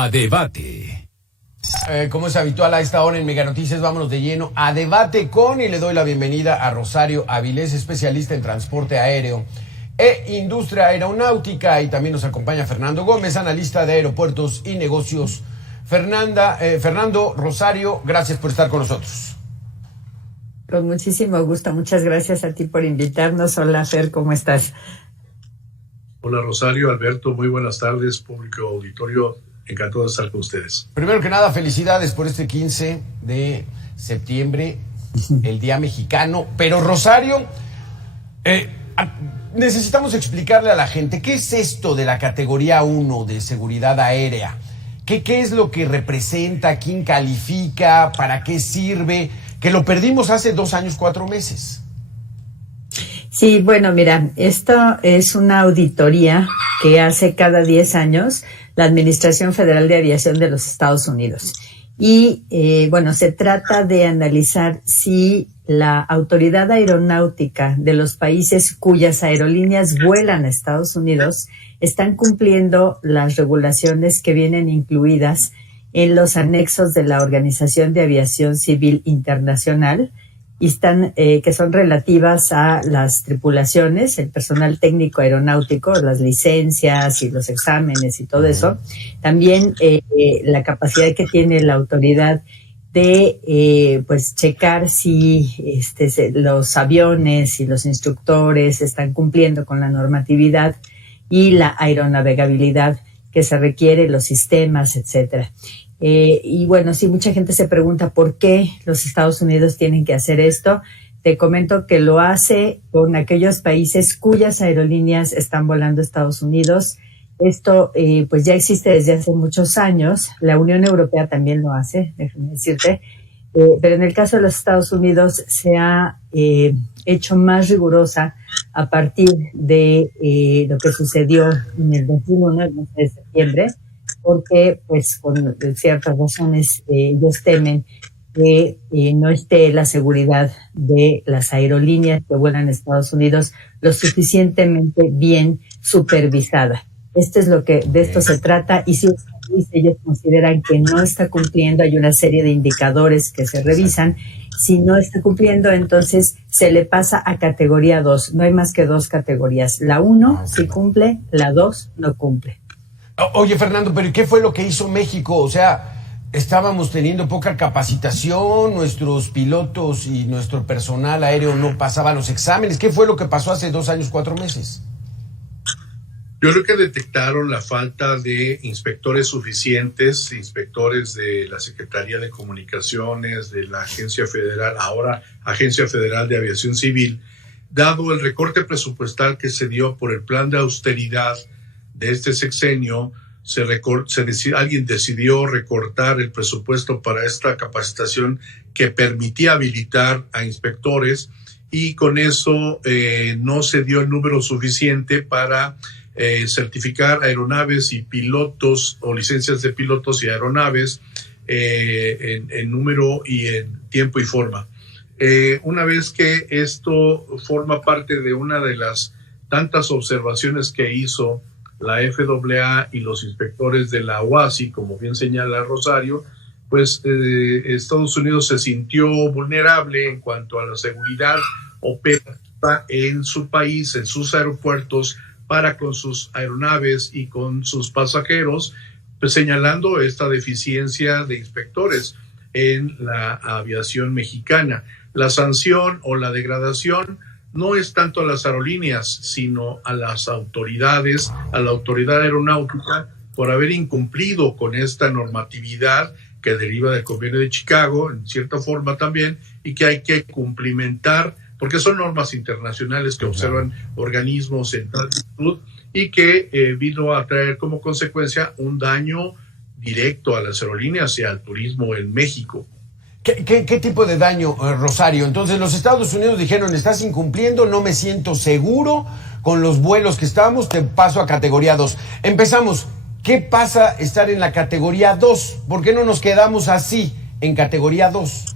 A debate. Como es habitual a esta hora en Mega Noticias, vámonos de lleno a debate con, y le doy la bienvenida a Rosario Avilés, especialista en transporte aéreo e industria aeronáutica, y también nos acompaña Fernando Gómez, analista de aeropuertos y negocios. Fernando, Rosario, gracias por estar con nosotros. Con muchísimo gusto, muchas gracias a ti por invitarnos. Hola Fer, ¿cómo estás? Hola Rosario, Alberto, muy buenas tardes, público auditorio, encantado de estar con ustedes. Primero que nada, felicidades por este 15 de septiembre, el Día Mexicano. Pero Rosario, necesitamos explicarle a la gente, ¿qué es esto de la categoría 1 de seguridad aérea? ¿Qué es lo que representa? ¿Quién califica? ¿Para qué sirve? Que lo perdimos hace 2 años, 4 meses. Sí, bueno, mira, esto es una auditoría que hace cada 10 años la Administración Federal de Aviación de los Estados Unidos. Y, se trata de analizar si la autoridad aeronáutica de los países cuyas aerolíneas vuelan a Estados Unidos están cumpliendo las regulaciones que vienen incluidas en los anexos de la Organización de Aviación Civil Internacional, y están que son relativas a las tripulaciones, el personal técnico aeronáutico, las licencias y los exámenes y todo eso. También la capacidad que tiene la autoridad de checar si los aviones y los instructores están cumpliendo con la normatividad y la aeronavegabilidad que se requiere, los sistemas, etcétera. Sí, mucha gente se pregunta por qué los Estados Unidos tienen que hacer esto. Te comento que lo hace con aquellos países cuyas aerolíneas están volando a Estados Unidos. Esto ya existe desde hace muchos años. La Unión Europea también lo hace, déjame decirte. Pero en el caso de los Estados Unidos se ha hecho más rigurosa a partir de lo que sucedió en el 2001, el 11 de septiembre, porque con ciertas razones ellos temen que no esté la seguridad de las aerolíneas que vuelan a Estados Unidos lo suficientemente bien supervisada. Esto es de esto se trata, y si ellos consideran que no está cumpliendo, hay una serie de indicadores que se revisan. Si no está cumpliendo, entonces se le pasa a categoría 2. No hay más que 2 categorías. La 1 sí cumple, la 2 no cumple. Oye, Fernando, pero ¿qué fue lo que hizo México? O sea, estábamos teniendo poca capacitación, nuestros pilotos y nuestro personal aéreo no pasaban los exámenes. ¿Qué fue lo que pasó hace 2 años, 4 meses? Yo creo que detectaron la falta de inspectores suficientes, inspectores de la Secretaría de Comunicaciones, de la Agencia Federal, ahora Agencia Federal de Aviación Civil, dado el recorte presupuestal que se dio por el plan de austeridad de este sexenio. Alguien decidió recortar el presupuesto para esta capacitación que permitía habilitar a inspectores, y con eso no se dio el número suficiente para certificar aeronaves y pilotos, o licencias de pilotos y aeronaves en número y en tiempo y forma. Una vez que esto forma parte de una de las tantas observaciones que hizo la FAA y los inspectores de la OASI, como bien señala Rosario, Estados Unidos se sintió vulnerable en cuanto a la seguridad operativa en su país, en sus aeropuertos, para con sus aeronaves y con sus pasajeros, señalando esta deficiencia de inspectores en la aviación mexicana. La sanción o la degradación no es tanto a las aerolíneas, sino a las autoridades, a la autoridad aeronáutica, por haber incumplido con esta normatividad que deriva del Convenio de Chicago, en cierta forma también, y que hay que cumplimentar, porque son normas internacionales que observan organismos en tal actitud, y que vino a traer como consecuencia un daño directo a las aerolíneas y al turismo en México. ¿Qué tipo de daño, Rosario? Entonces los Estados Unidos dijeron, estás incumpliendo, no me siento seguro con los vuelos que estamos, te paso a categoría 2. Empezamos. ¿Qué pasa estar en la categoría 2? ¿Por qué no nos quedamos así en categoría 2?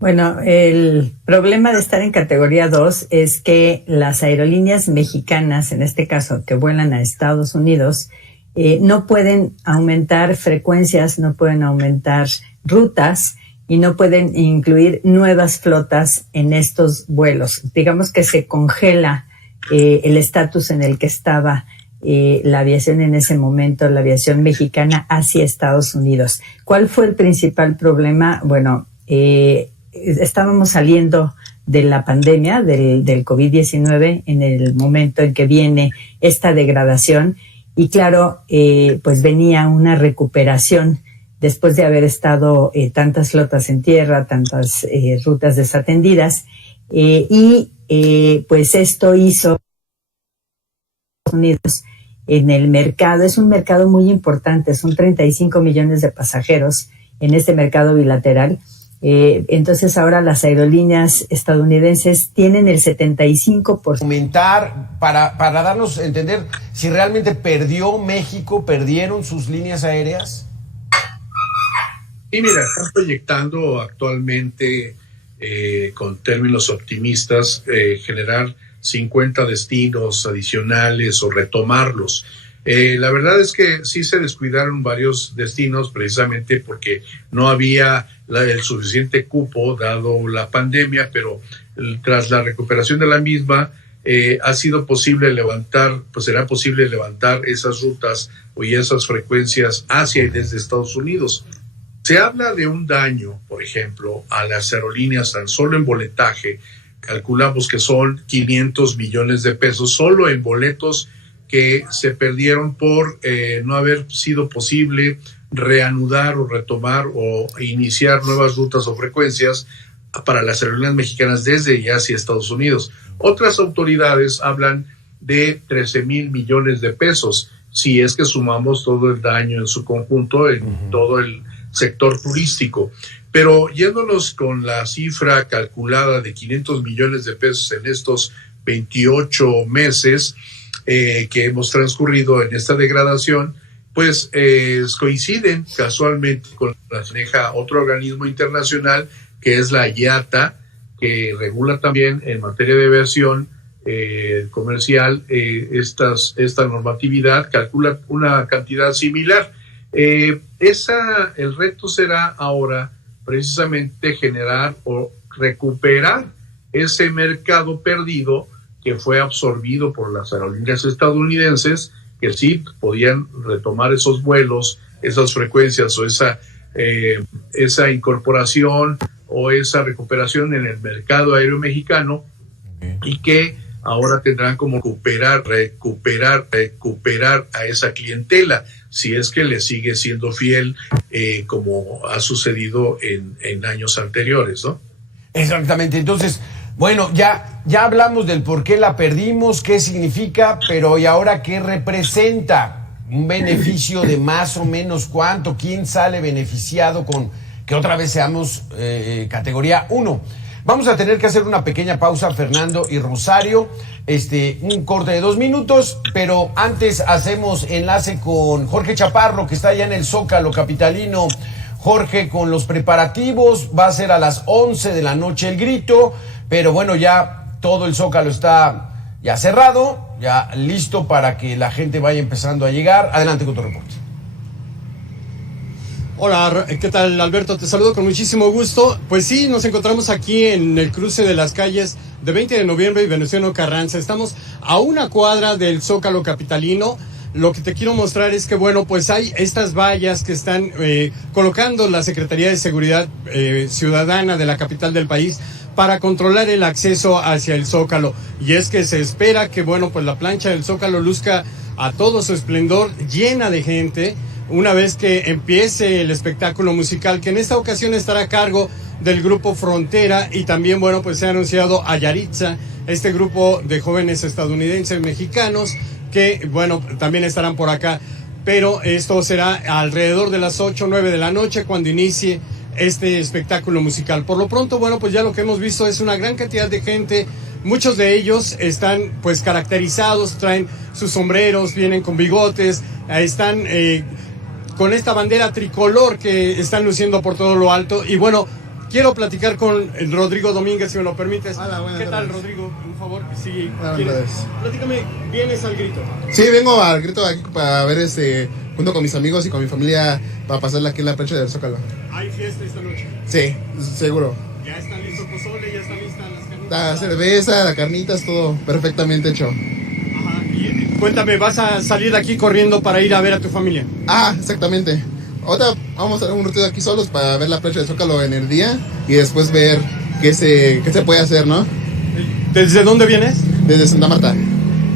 Bueno, el problema de estar en categoría 2 es que las aerolíneas mexicanas, en este caso, que vuelan a Estados Unidos, no pueden aumentar frecuencias, no pueden aumentar rutas y no pueden incluir nuevas flotas en estos vuelos. Digamos que se congela el estatus en el que estaba la aviación en ese momento, la aviación mexicana hacia Estados Unidos. ¿Cuál fue el principal problema? Bueno, estábamos saliendo de la pandemia, del COVID-19, en el momento en que viene esta degradación. Y claro, pues venía una recuperación después de haber estado tantas flotas en tierra, tantas rutas desatendidas. Pues esto hizo Estados Unidos en el mercado. Es un mercado muy importante, son 35 millones de pasajeros en este mercado bilateral. Entonces ahora las aerolíneas estadounidenses tienen el 75%. Aumentar, para darnos a entender si realmente perdió México, perdieron sus líneas aéreas. Y mira, están proyectando actualmente, con términos optimistas, generar 50 destinos adicionales o retomarlos. La verdad es que sí se descuidaron varios destinos precisamente porque no había el suficiente cupo dado la pandemia, pero tras la recuperación de la misma ha sido posible levantar, pues será posible levantar esas rutas y esas frecuencias hacia y desde Estados Unidos. Se habla de un daño, por ejemplo, a las aerolíneas tan solo en boletaje. Calculamos que son 500 millones de pesos solo en boletos que se perdieron por no haber sido posible reanudar o retomar o iniciar nuevas rutas o frecuencias para las aerolíneas mexicanas desde y hacia Estados Unidos. Otras autoridades hablan de 13,000 millones de pesos, si es que sumamos todo el daño en su conjunto en todo el sector turístico. Pero yéndonos con la cifra calculada de 500 millones de pesos en estos 28 meses que hemos transcurrido en esta degradación, pues coinciden casualmente con la maneja otro organismo internacional que es la IATA, que regula también en materia de aviación comercial esta normatividad, calcula una cantidad similar. El reto será ahora precisamente generar o recuperar ese mercado perdido que fue absorbido por las aerolíneas estadounidenses, que sí podían retomar esos vuelos, esas frecuencias o esa incorporación o esa recuperación en el mercado aéreo mexicano, y que ahora tendrán como recuperar a esa clientela, si es que le sigue siendo fiel, como ha sucedido en años anteriores, ¿no? Exactamente. Entonces, bueno, ya hablamos del por qué la perdimos, qué significa, pero ¿y ahora qué representa? Un beneficio de más o menos cuánto, quién sale beneficiado con que otra vez seamos categoría 1. Vamos a tener que hacer una pequeña pausa, Fernando y Rosario, un corte de 2 minutos, pero antes hacemos enlace con Jorge Chaparro, que está allá en el Zócalo capitalino. Jorge, con los preparativos, va a ser a las 11 de la noche el grito, pero bueno, ya todo el Zócalo está ya cerrado, ya listo para que la gente vaya empezando a llegar. Adelante con tu reporte. Hola, ¿qué tal, Alberto? Te saludo con muchísimo gusto. Pues sí, nos encontramos aquí en el cruce de las calles de 20 de noviembre y Venustiano Carranza. Estamos a una cuadra del Zócalo capitalino. Lo que te quiero mostrar es que, bueno, pues hay estas vallas que están colocando la Secretaría de Seguridad Ciudadana de la capital del país para controlar el acceso hacia el Zócalo. Y es que se espera que, bueno, pues la plancha del Zócalo luzca a todo su esplendor, llena de gente, una vez que empiece el espectáculo musical, que en esta ocasión estará a cargo del grupo Frontera, y también, bueno, pues se ha anunciado a Yaritza, este grupo de jóvenes estadounidenses mexicanos, que, bueno, también estarán por acá, pero esto será alrededor de las 8 o 9 de la noche cuando inicie este espectáculo musical. Por lo pronto, bueno, pues ya lo que hemos visto es una gran cantidad de gente. Muchos de ellos están pues caracterizados, traen sus sombreros, vienen con bigotes, están con esta bandera tricolor que están luciendo por todo lo alto. Y bueno, quiero platicar con Rodrigo Domínguez, si me lo permites. Hola, buenas ¿Qué tal, tardes. Rodrigo? Un favor, si Buenas quieres. tardes. Platícame, ¿vienes al grito? Sí, vengo al grito aquí para ver junto con mis amigos y con mi familia para pasarla aquí en la plancha del Zócalo. ¿Hay fiesta esta noche? Sí, seguro. ¿Ya están listos pozole? ¿Ya están listas las carnitas? La cerveza, las carnitas, todo perfectamente hecho. Ajá. Y cuéntame, ¿vas a salir de aquí corriendo para ir a ver a tu familia? Ah, exactamente. Ahora vamos a dar un ratito aquí solos para ver la plancha del Zócalo en el día y después ver qué se puede hacer, ¿no? ¿Desde dónde vienes? Desde Santa Marta.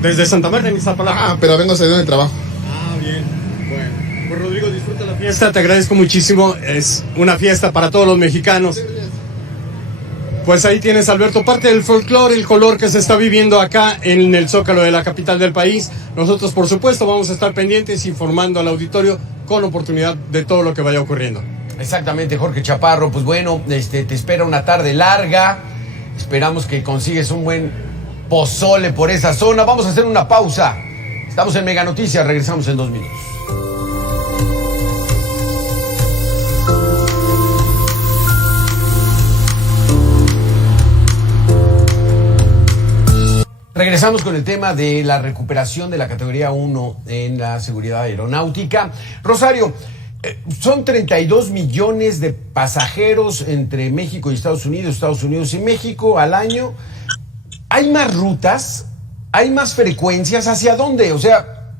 Desde Santa Marta, en Iztapalapa. Ah, pero vengo saliendo del trabajo. Ah, bien. Bueno, pues Rodrigo, disfruta la fiesta, te agradezco muchísimo. Es una fiesta para todos los mexicanos. Pues ahí tienes, Alberto, parte del folclore, el color que se está viviendo acá en el Zócalo de la capital del país. Nosotros, por supuesto, vamos a estar pendientes, informando al auditorio con oportunidad de todo lo que vaya ocurriendo. Exactamente, Jorge Chaparro. Pues bueno, te espera una tarde larga. Esperamos que consigues un buen pozole por esa zona. Vamos a hacer una pausa. Estamos en Mega Noticias, regresamos en 2 minutos. Regresamos con el tema de la recuperación de la categoría 1 en la seguridad aeronáutica. Rosario, son 32 millones de pasajeros entre México y Estados Unidos y México al año. ¿Hay más rutas? ¿Hay más frecuencias? ¿Hacia dónde? O sea,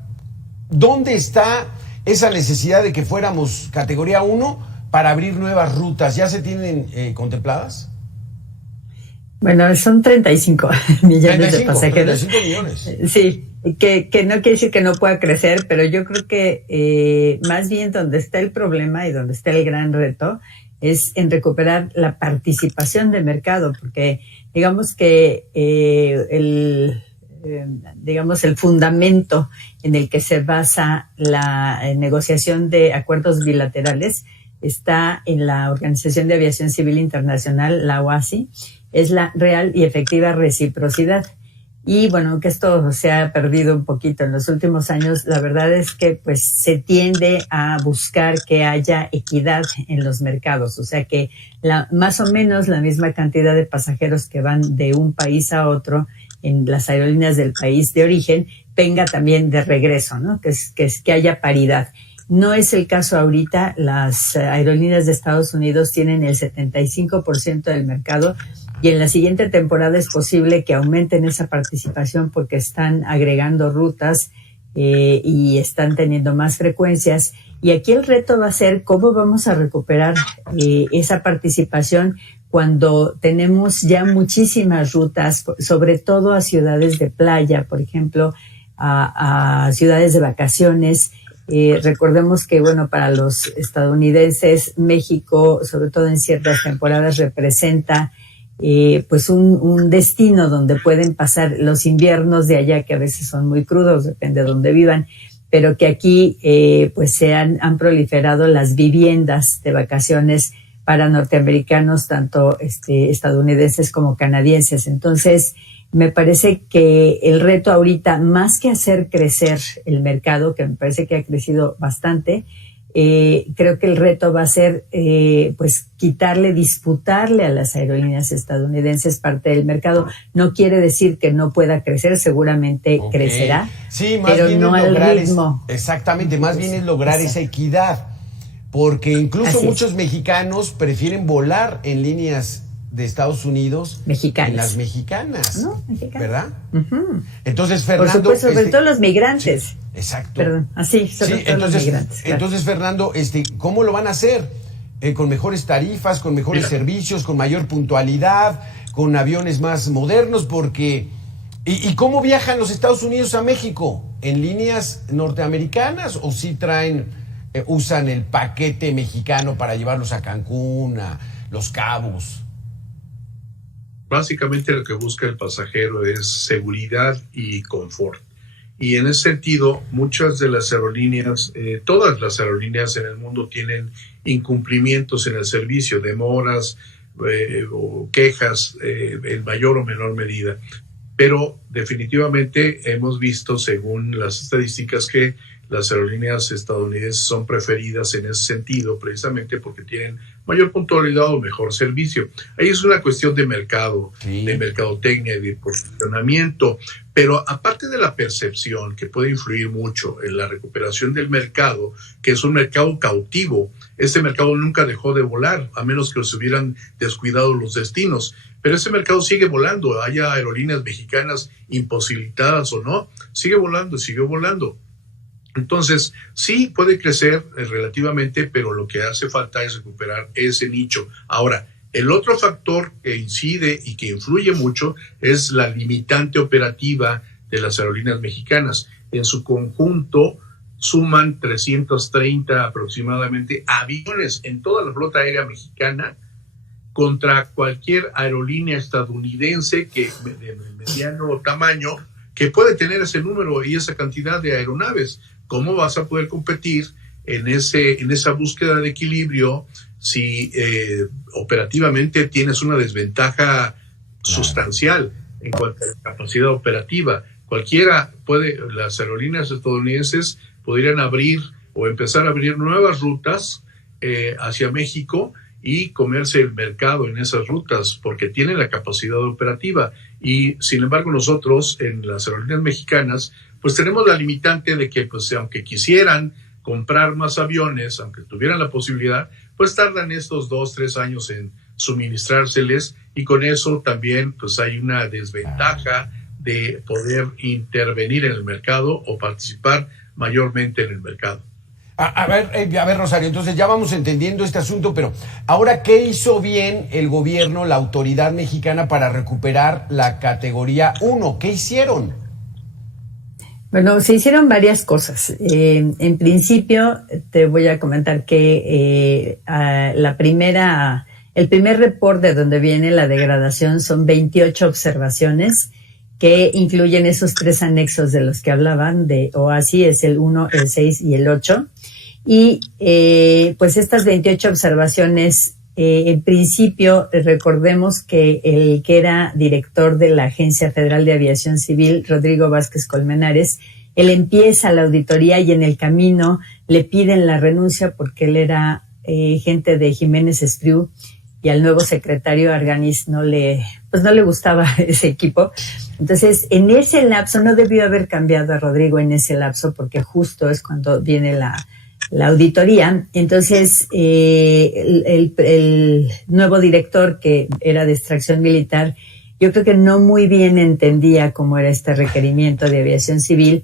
¿dónde está esa necesidad de que fuéramos categoría 1 para abrir nuevas rutas? ¿Ya se tienen contempladas? Bueno, son 35 millones de pasajeros. 35 millones. Sí, que no quiere decir que no pueda crecer, pero yo creo que más bien donde está el problema y donde está el gran reto es en recuperar la participación de mercado, porque digamos que el fundamento en el que se basa la negociación de acuerdos bilaterales está en la Organización de Aviación Civil Internacional, la OACI, es la real y efectiva reciprocidad. Y bueno, que esto se ha perdido un poquito en los últimos años, la verdad es que pues se tiende a buscar que haya equidad en los mercados, o sea que más o menos la misma cantidad de pasajeros que van de un país a otro en las aerolíneas del país de origen venga también de regreso, ¿no? Que haya paridad. No es el caso ahorita. Las aerolíneas de Estados Unidos tienen el 75% del mercado y en la siguiente temporada es posible que aumenten esa participación porque están agregando rutas y están teniendo más frecuencias. Y aquí el reto va a ser cómo vamos a recuperar esa participación cuando tenemos ya muchísimas rutas, sobre todo a ciudades de playa, por ejemplo, a ciudades de vacaciones. Recordemos que, bueno, para los estadounidenses, México, sobre todo en ciertas temporadas, representa pues un destino donde pueden pasar los inviernos de allá, que a veces son muy crudos, depende de dónde vivan, pero que aquí pues han proliferado las viviendas de vacaciones para norteamericanos, tanto estadounidenses como canadienses. Entonces, me parece que el reto ahorita, más que hacer crecer el mercado, que me parece que ha crecido bastante, creo que el reto va a ser pues disputarle a las aerolíneas estadounidenses parte del mercado. No quiere decir que no pueda crecer, seguramente crecerá, sí, más pero bien no al ritmo. Exactamente, más bien es lograr esa equidad, porque incluso muchos mexicanos prefieren volar en líneas de Estados Unidos en las mexicanas, ¿no? Mexicanas. ¿Verdad? Uh-huh. Entonces, Fernando... Por supuesto, sobre todo los migrantes. Sí, exacto. Perdón, así, sobre todo los migrantes. Claro. Entonces, Fernando, ¿cómo lo van a hacer? Con mejores tarifas, con mejores servicios, con mayor puntualidad, con aviones más modernos, porque... ¿Y cómo viajan los Estados Unidos a México? ¿En líneas norteamericanas o sí usan el paquete mexicano para llevarlos a Cancún, a Los Cabos? Básicamente lo que busca el pasajero es seguridad y confort. Y en ese sentido, muchas de las aerolíneas, todas las aerolíneas en el mundo tienen incumplimientos en el servicio, demoras o quejas en mayor o menor medida. Pero definitivamente hemos visto, según las estadísticas, que las aerolíneas estadounidenses son preferidas en ese sentido, precisamente porque tienen mayor puntualidad o mejor servicio. Ahí es una cuestión de mercado, de mercadotecnia y de posicionamiento. Pero aparte de la percepción, que puede influir mucho en la recuperación del mercado, que es un mercado cautivo, este mercado nunca dejó de volar, a menos que se hubieran descuidado los destinos. Pero ese mercado sigue volando, haya aerolíneas mexicanas imposibilitadas o no, sigue volando, siguió volando. Entonces, sí puede crecer relativamente, pero lo que hace falta es recuperar ese nicho. Ahora, el otro factor que incide y que influye mucho es la limitante operativa de las aerolíneas mexicanas. En su conjunto suman 330 aproximadamente aviones en toda la flota aérea mexicana contra cualquier aerolínea estadounidense que de mediano tamaño que puede tener ese número y esa cantidad de aeronaves. ¿Cómo vas a poder competir en esa búsqueda de equilibrio si operativamente tienes una desventaja sustancial en cuanto a la capacidad operativa? Las aerolíneas estadounidenses podrían abrir o empezar a abrir nuevas rutas hacia México y comerse el mercado en esas rutas porque tienen la capacidad operativa. Y sin embargo nosotros en las aerolíneas mexicanas pues tenemos la limitante de que pues aunque quisieran comprar más aviones, aunque tuvieran la posibilidad, pues tardan estos 2-3 años en suministrárseles y con eso también pues hay una desventaja de poder intervenir en el mercado o participar mayormente en el mercado. A ver, Rosario, entonces ya vamos entendiendo este asunto, pero ahora, ¿qué hizo bien el gobierno, la autoridad mexicana para recuperar la categoría 1? ¿Qué hicieron? Bueno, se hicieron varias cosas. En principio, te voy a comentar que el primer reporte de donde viene la degradación son 28 observaciones que incluyen esos 3 anexos de los que hablaban, de OASI, es el 1, el 6 y el 8. Y pues estas 28 observaciones, en principio, recordemos que el que era director de la Agencia Federal de Aviación Civil, Rodrigo Vázquez Colmenares, él empieza la auditoría y en el camino le piden la renuncia porque él era gente de Jiménez Espriu y al nuevo secretario Arganis no le gustaba ese equipo. Entonces, en ese lapso, no debió haber cambiado a Rodrigo en ese lapso porque justo es cuando viene la auditoría. Entonces, el nuevo director, que era de extracción militar, yo creo que no muy bien entendía cómo era este requerimiento de aviación civil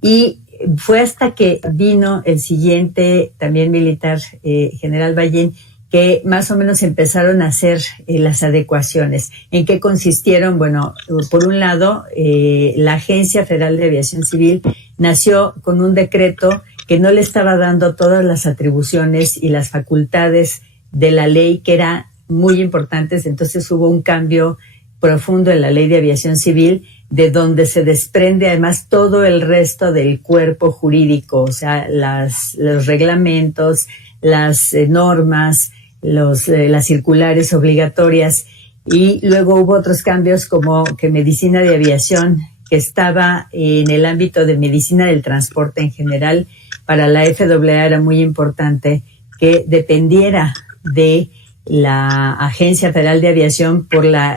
y fue hasta que vino el siguiente, también militar, general Ballín, que más o menos empezaron a hacer las adecuaciones. ¿En qué consistieron? Bueno, por un lado, la Agencia Federal de Aviación Civil nació con un decreto que no le estaba dando todas las atribuciones y las facultades de la ley, que eran muy importantes. Entonces hubo un cambio profundo en la Ley de Aviación Civil, de donde se desprende además todo el resto del cuerpo jurídico, o sea, los reglamentos, las normas, las circulares obligatorias, y luego hubo otros cambios como que medicina de aviación, que estaba en el ámbito de medicina del transporte en general. Para la FAA era muy importante que dependiera de la Agencia Federal de Aviación por la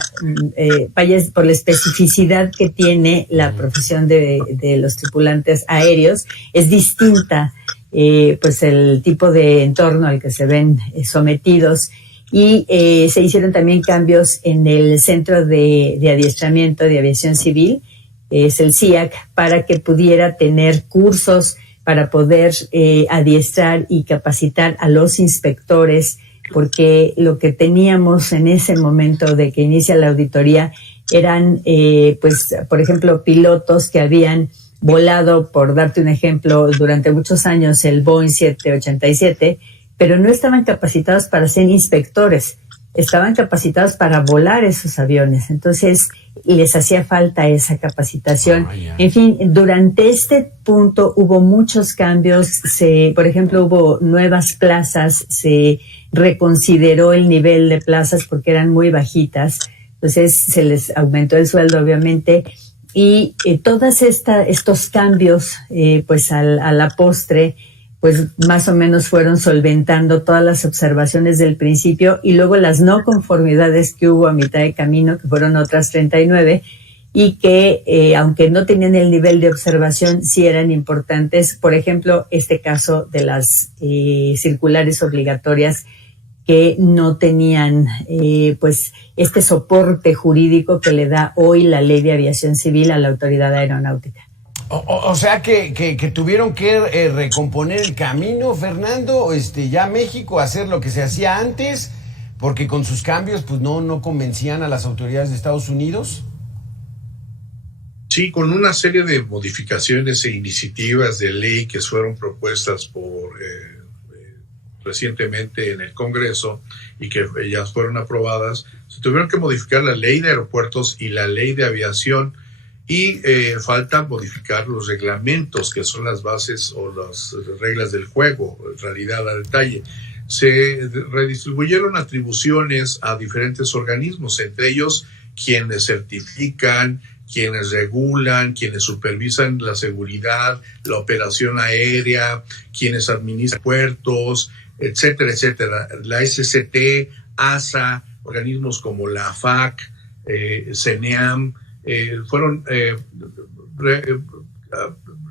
especificidad que tiene la profesión de los tripulantes aéreos. Es distinta pues el tipo de entorno al que se ven sometidos, y se hicieron también cambios en el Centro de Adiestramiento de Aviación Civil, es el CIAC, para que pudiera tener cursos para poder adiestrar y capacitar a los inspectores, porque lo que teníamos en ese momento de que inicia la auditoría eran, pues, por ejemplo, pilotos que habían volado, por darte un ejemplo, durante muchos años el Boeing 787, pero no estaban capacitados para ser inspectores, estaban capacitados para volar esos aviones. Entonces, les hacía falta esa capacitación. En fin, durante este punto hubo muchos cambios. Por ejemplo, hubo nuevas plazas, se reconsideró el nivel de plazas porque eran muy bajitas. Entonces, se les aumentó el sueldo, obviamente. Y todos estos cambios, pues a la postre, pues más o menos fueron solventando todas las observaciones del principio y luego las no conformidades que hubo a mitad de camino, que fueron otras 39, y que aunque no tenían el nivel de observación, sí eran importantes. Por ejemplo, este caso de las circulares obligatorias que no tenían pues este soporte jurídico que le da hoy la Ley de Aviación Civil a la Autoridad Aeronáutica. O sea que tuvieron que recomponer el camino, Fernando, ya México, hacer lo que se hacía antes, porque con sus cambios pues no convencían a las autoridades de Estados Unidos. Sí, con una serie de modificaciones e iniciativas de ley que fueron propuestas recientemente en el Congreso y que ya fueron aprobadas, se tuvieron que modificar la Ley de Aeropuertos y la Ley de Aviación. Y falta modificar los reglamentos, que son las bases o las reglas del juego, en realidad a detalle. Se redistribuyeron atribuciones a diferentes organismos, entre ellos quienes certifican, quienes regulan, quienes supervisan la seguridad, la operación aérea, quienes administran puertos, etcétera, etcétera. La SCT, ASA, organismos como la AFAC, CENEAM, fueron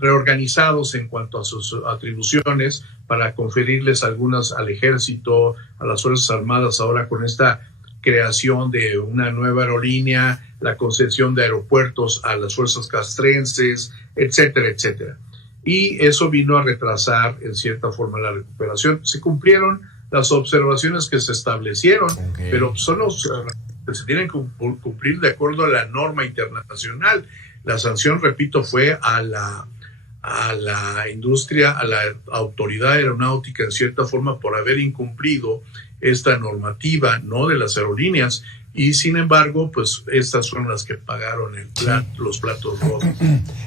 reorganizados en cuanto a sus atribuciones para conferirles algunas al Ejército, a las Fuerzas Armadas, ahora con esta creación de una nueva aerolínea, la concesión de aeropuertos a las fuerzas castrenses, etcétera, etcétera. Y eso vino a retrasar en cierta forma la recuperación. Se cumplieron las observaciones que se establecieron, pero son los que se tienen que cumplir de acuerdo a la norma internacional. La sanción, repito, fue a la industria, a la autoridad aeronáutica en cierta forma por haber incumplido esta normativa, no de las aerolíneas, y sin embargo, pues estas fueron las que pagaron los platos rojos.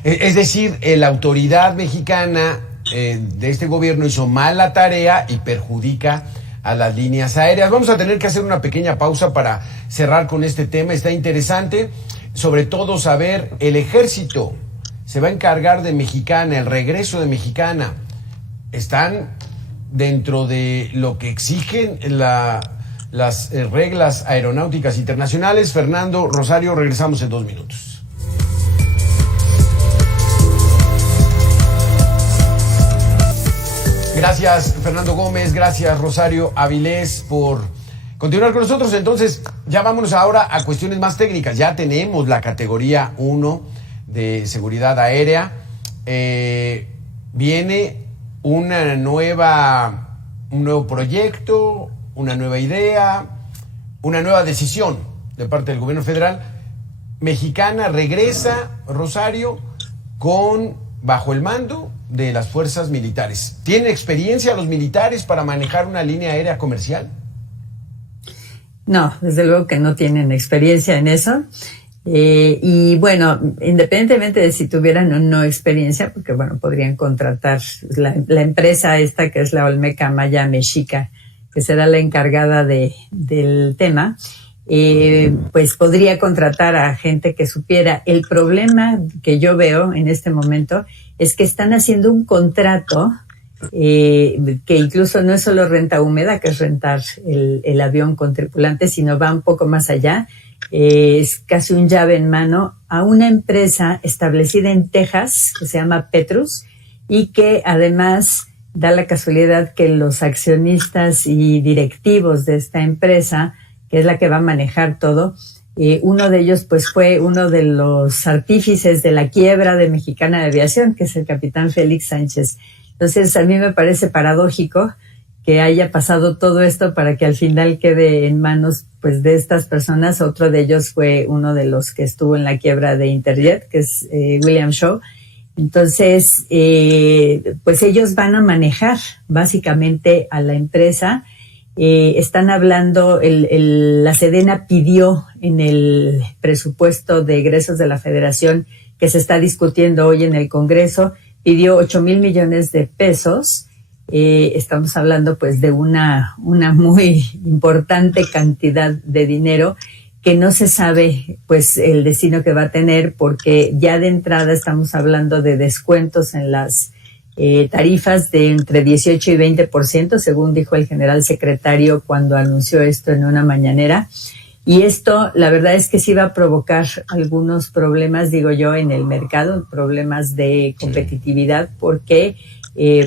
Es decir, la autoridad mexicana de este gobierno hizo mal la tarea y perjudica a las líneas aéreas. Vamos a tener que hacer una pequeña pausa para cerrar con este tema. Está interesante, sobre todo saber, el Ejército se va a encargar de Mexicana, el regreso de Mexicana. ¿Están dentro de lo que exigen las reglas aeronáuticas internacionales? Fernando, Rosario, regresamos en 2 minutos. Gracias, Fernando Gómez, gracias, Rosario Avilés, por continuar con nosotros. Entonces, ya vámonos ahora a cuestiones más técnicas. Ya tenemos la categoría 1 de seguridad aérea. Viene un nuevo proyecto, una nueva idea, una nueva decisión de parte del gobierno federal. Mexicana regresa, Rosario, bajo el mando de las fuerzas militares. ¿Tienen experiencia los militares para manejar una línea aérea comercial? No, desde luego que no tienen experiencia en eso. Y bueno, independientemente de si tuvieran o no experiencia, porque bueno, podrían contratar la empresa esta que es la Olmeca Maya Mexica, que será la encargada del tema, pues podría contratar a gente que supiera. El problema que yo veo en este momento es que están haciendo un contrato que incluso no es solo renta húmeda, que es rentar el avión con tripulantes, sino va un poco más allá. Es casi un llave en mano a una empresa establecida en Texas que se llama Petrus y que además da la casualidad que los accionistas y directivos de esta empresa, que es la que va a manejar todo, uno de ellos pues fue uno de los artífices de la quiebra de Mexicana de Aviación, que es el capitán Félix Sánchez. Entonces a mí me parece paradójico que haya pasado todo esto para que al final quede en manos pues de estas personas. Otro de ellos fue uno de los que estuvo en la quiebra de Interjet, que es William Shaw. Entonces, pues ellos van a manejar básicamente a la empresa. Están hablando, la Sedena pidió en el presupuesto de egresos de la Federación que se está discutiendo hoy en el Congreso, pidió 8,000 millones de pesos. Estamos hablando pues de una muy importante cantidad de dinero que no se sabe pues el destino que va a tener, porque ya de entrada estamos hablando de descuentos en las tarifas de entre 18 y 20%, según dijo el general secretario cuando anunció esto en una mañanera. Y esto, la verdad es que sí va a provocar algunos problemas, digo yo, en el mercado, problemas de competitividad, porque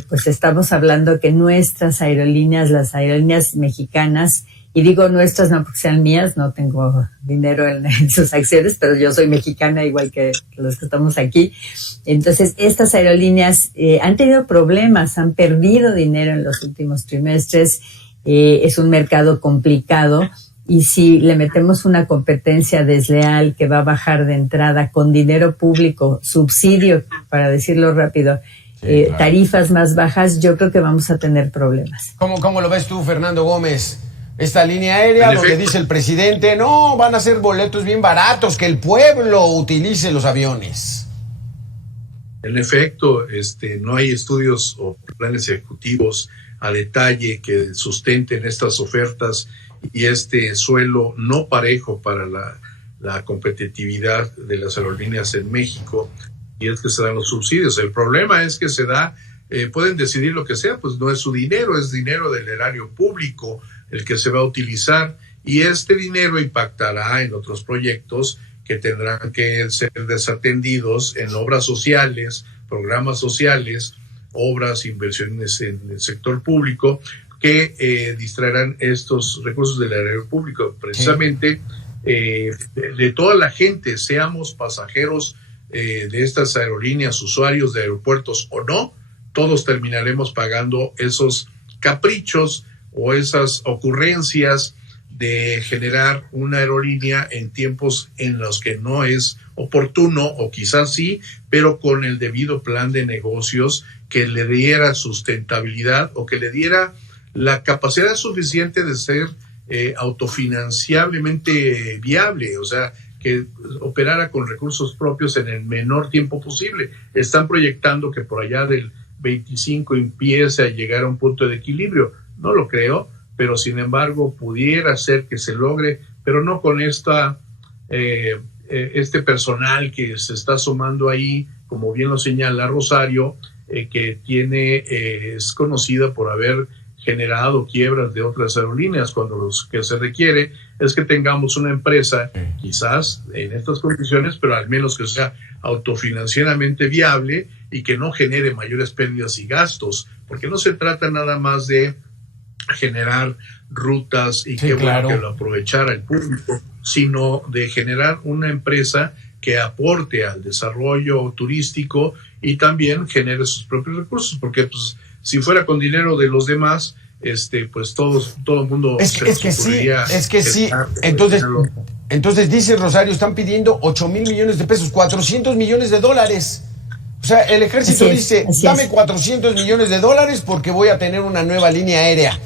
pues estamos hablando que nuestras aerolíneas, las aerolíneas mexicanas, y digo nuestras no porque sean mías, no tengo dinero en sus acciones, pero yo soy mexicana igual que los que estamos aquí. Entonces, estas aerolíneas han tenido problemas, han perdido dinero en los últimos trimestres, es un mercado complicado. Y si le metemos una competencia desleal que va a bajar de entrada con dinero público, subsidio, para decirlo rápido, claro, tarifas más bajas, yo creo que vamos a tener problemas. ¿Cómo lo ves tú, Fernando Gómez? Esta línea aérea donde dice el presidente, no, van a ser boletos bien baratos, que el pueblo utilice los aviones. En efecto, no hay estudios o planes ejecutivos a detalle que sustenten estas ofertas y este suelo no parejo para la competitividad de las aerolíneas en México, y es que se dan los subsidios. El problema es que se da, pueden decidir lo que sea, pues no es su dinero, es dinero del erario público el que se va a utilizar, y este dinero impactará en otros proyectos que tendrán que ser desatendidos en obras sociales, programas sociales, obras, inversiones en el sector público, que distraerán estos recursos del erario público. Precisamente de toda la gente, seamos pasajeros de estas aerolíneas, usuarios de aeropuertos o no, todos terminaremos pagando esos caprichos o esas ocurrencias de generar una aerolínea en tiempos en los que no es oportuno, o quizás sí, pero con el debido plan de negocios que le diera sustentabilidad o que le diera la capacidad suficiente de ser autofinanciablemente viable, o sea, que operara con recursos propios en el menor tiempo posible. Están proyectando que por allá del 25 empiece a llegar a un punto de equilibrio. No lo creo, pero sin embargo pudiera ser que se logre, pero no con este personal que se está sumando ahí, como bien lo señala Rosario, que es conocida por haber generado quiebras de otras aerolíneas, cuando lo que se requiere es que tengamos una empresa, quizás en estas condiciones, pero al menos que sea autofinancieramente viable y que no genere mayores pérdidas y gastos, porque no se trata nada más de generar rutas y qué bueno que lo aprovechara el público, sino de generar una empresa que aporte al desarrollo turístico y también genere sus propios recursos, porque pues si fuera con dinero de los demás, pues todo el mundo es que sí. Entonces dice Rosario, están pidiendo 8,000 millones de pesos, 400 millones de dólares. O sea, el ejército dice, dame 400 millones de dólares porque voy a tener una nueva línea aérea.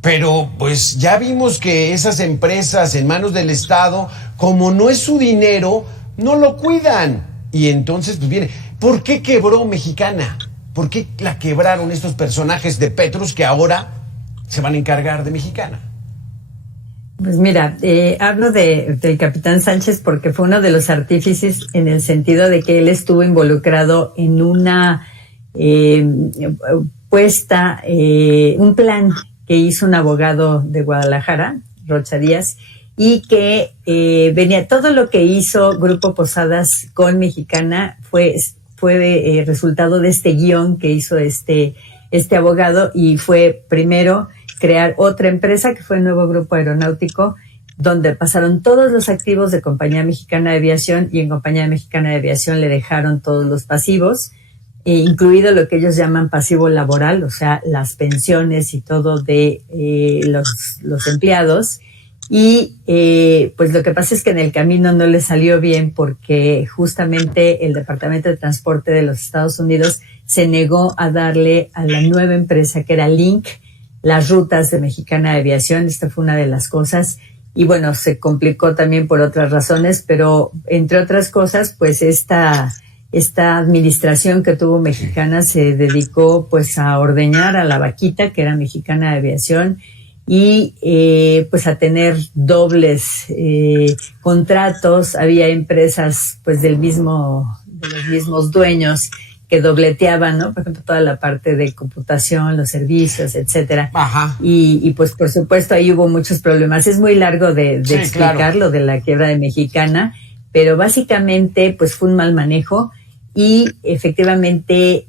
Pero pues ya vimos que esas empresas en manos del Estado, como no es su dinero, no lo cuidan. Y entonces pues viene, ¿por qué quebró Mexicana? ¿Por qué la quebraron estos personajes de Petrus que ahora se van a encargar de Mexicana? Pues mira, hablo del capitán Sánchez porque fue uno de los artífices en el sentido de que él estuvo involucrado en una un plan que hizo un abogado de Guadalajara, Rocha Díaz, y que venía, todo lo que hizo Grupo Posadas con Mexicana fue resultado de este guión que hizo este abogado, y fue primero crear otra empresa que fue el nuevo Grupo Aeronáutico, donde pasaron todos los activos de Compañía Mexicana de Aviación, y en Compañía Mexicana de Aviación le dejaron todos los pasivos, incluido lo que ellos llaman pasivo laboral, o sea, las pensiones y todo de los empleados. Y pues lo que pasa es que en el camino no le salió bien porque justamente el Departamento de Transporte de los Estados Unidos se negó a darle a la nueva empresa que era Link las rutas de Mexicana de Aviación. Esta fue una de las cosas, y bueno, se complicó también por otras razones, pero entre otras cosas, pues esta administración que tuvo Mexicana se dedicó pues a ordeñar a la vaquita que era Mexicana de Aviación, y pues a tener dobles contratos. Había empresas pues de los mismos dueños que dobleteaban, ¿no? Por ejemplo, toda la parte de computación, los servicios, etcétera. Ajá. Y pues, por supuesto, ahí hubo muchos problemas. Es muy largo de Sí, explicar claro. lo de la quiebra de Mexicana, pero básicamente, pues, fue un mal manejo. Y efectivamente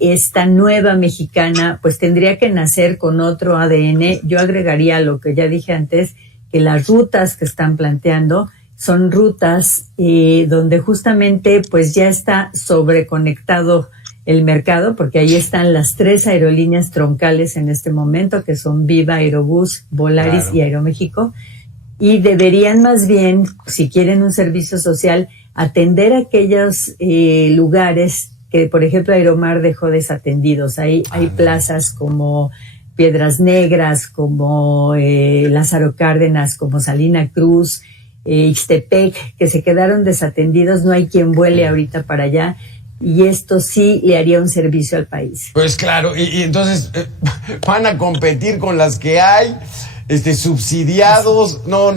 esta nueva Mexicana pues tendría que nacer con otro ADN. Yo agregaría lo que ya dije antes, que las rutas que están planteando son rutas donde justamente pues ya está sobreconectado el mercado, porque ahí están las 3 aerolíneas troncales en este momento, que son Viva, Aerobús, Volaris Claro. y Aeroméxico, y deberían más bien, si quieren un servicio social, atender aquellos lugares que, por ejemplo, Aeromar dejó desatendidos. Hay plazas como Piedras Negras, como Lázaro Cárdenas, como Salina Cruz, Ixtepec, que se quedaron desatendidos. No hay quien vuele ahorita para allá. Y esto sí le haría un servicio al país. Pues claro, y entonces van a competir con las que hay, subsidiados. No.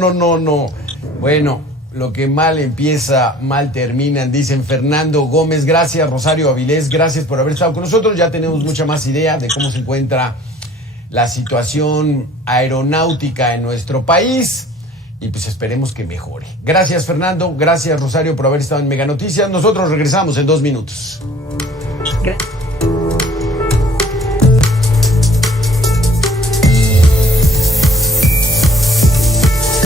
Bueno, lo que mal empieza, mal terminan, dicen Fernando Gómez. Gracias, Rosario Avilés, gracias por haber estado con nosotros. Ya tenemos mucha más idea de cómo se encuentra la situación aeronáutica en nuestro país. Y pues esperemos que mejore. Gracias, Fernando. Gracias, Rosario, por haber estado en Mega Noticias. Nosotros regresamos en 2 minutos. Gracias.